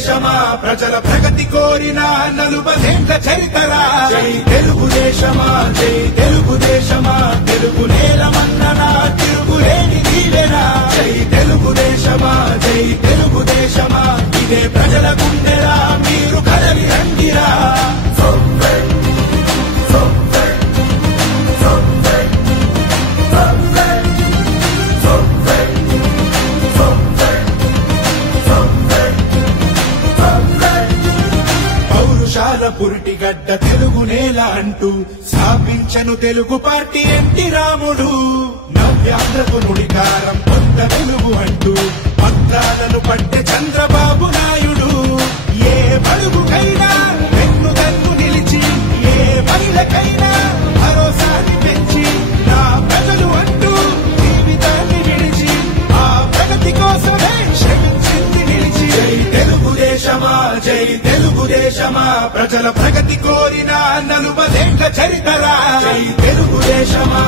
తెలుగుదేశమా ప్రజల ప్రగతి కోరిన నలుబదేండ్ల చరితరా జై తెలుగుదేశమా జై తెలుగుదేశమా తెలుగు నేలమన్ననా తిరుగులేని దీవెనా జై తెలుగుదేశమా జై తెలుగుదేశమా ఇదే ప్రజల గుండెరా మీరు కదలి రండిరా పురిటిగడ్డ తెలుగు నేల అంటూ స్థాపించను తెలుగు పార్టీ ఎన్టీ రాముడు నవ్యాంధ్రకు నుడికారం కొత్త తెలుగు అంటూ పత్రాలను పట్టె చంద్రబాబు నాయుడు ఏ బడుగుకైనా వెన్ను తన్ను నిలిచి ఏ మహిళకైనా భరోసాని పెంచి నా ప్రజలు అంటూ జీవితాన్ని విడిచి ఆ ప్రగతి కోసమే శ్రమించింది నిలిచి జై తెలుగుదేశమా జై తెలుగుదేశమా ప్రజల ప్రగతి కోరిన నలుబదేండ్ల చరితరా జై తెలుగుదేశమా